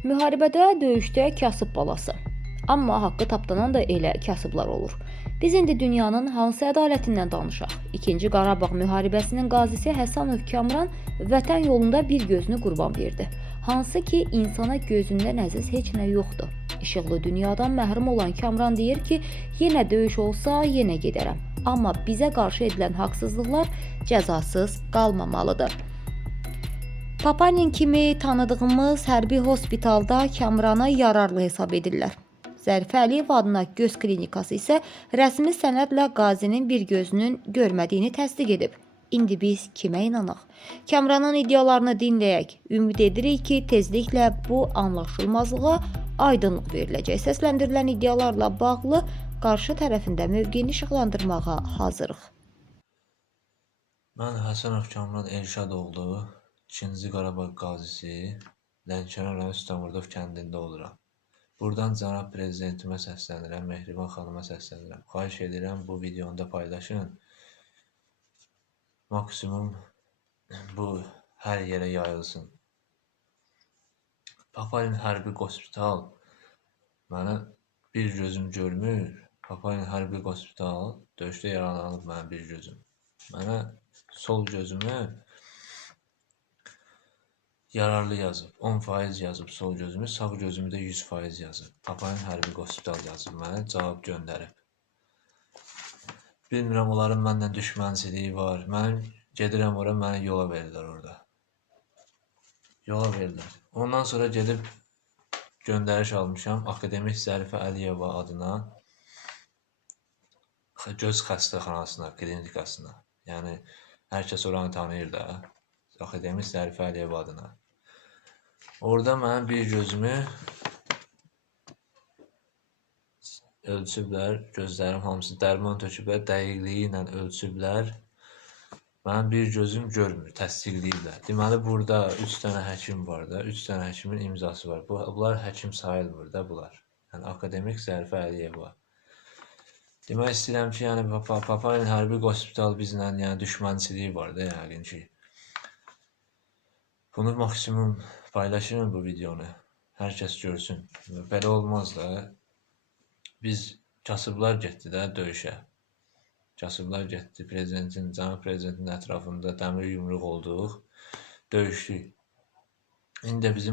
Müharibədə, döyüşdə kasıb balası. Amma haqqı tapdanan da elə kasıblar olur. Biz indi dünyanın hansı ədalətindən danışaq? 2-ci Qarabağ müharibəsinin qazisi Həsənov Kamran vətən yolunda bir gözünü qurban verdi. Hansı ki, insana gözündən əziz heç nə yoxdur. İşıqlı dünyadan məhrum olan Kamran deyir ki, yenə döyüş olsa, yenə gedərəm. Amma bizə qarşı edilən haqsızlıqlar cəzasız qalmamalıdır. Papanin kimi tanıdığımız hərbi hospitalda Kamranı yararlı hesab edirlər. Zərifə Əliyev adına göz klinikası isə rəsmi sənədlə qazinin bir gözünün görmədiyini təsdiq edib. İndi biz kimə inanaq? Kamranın iddialarını dinləyək. Ümid edirik ki, tezliklə bu anlaşılmazlığa aydınlıq veriləcək. Səsləndirilən iddialarla bağlı qarşı tərəfində mövqeyini işıqlandırmağa hazırıq. Mən Həsənov Kamran Elşadoğlu, 2-ci Qarabağ qazisi, Lənkəran rayon Üstəmırdov kəndində oluram. Buradan cənab prezidentimə səslənirəm, Mehriban xanıma səslənirəm. Xahiş edirəm bu videonu da paylaşın. Maksimum bu hər yerə yayılsın. Papayin hərbi hospital mənə bir gözüm görmür. Papayin hərbi hospital döyüşdə yaralanıb mənim bir gözüm. Mənə sol gözümü yararlı yazıb. 10% yazıb sol gözümü, sağ gözümü də 100% yazıb. Papayin hərbi hospital yazıb mənə cavab göndərib. Bilmirəm onların məndən düşmənçiliyi var. Mənim gedirəm ora, məni yola verirlər orada. Yola verirlər. Ondan sonra gedib göndəriş almışam akademik Zərifə Əliyeva adına göz xəstəxanasına, klinikasına. Yəni hər kəs oranı tanıyır da. Akademik Zərifə Əliyeva adına. Orada mənim bir gözümü ölçüblər, gözlərim hamısı dərman töküblər, dəqiqliyi ilə ölçüblər. Mənim bir gözüm görmür, təsdiqləyiblər. Deməli burada 3 dənə həkim var da, 3 dənə həkimin imzası var. Bu bunlar həkim sayılmır da bunlar. Yəni akademik Zərifə Əliyeva. Demək istəyirəm ki, yəni Papa Papayin hərbi hospital bizlə yəni düşmənçiliyi var da yəqin ki. Bunu maksimum paylaşın bu videonu. Hər kəs görsün. Belə olmaz da. Biz kasıblar getdi də döyüşə. Kasıblar getdi prezidentin, cənab prezidentin ətrafında dəmir yumruq olduq. Döyüşdük. İndi də bizim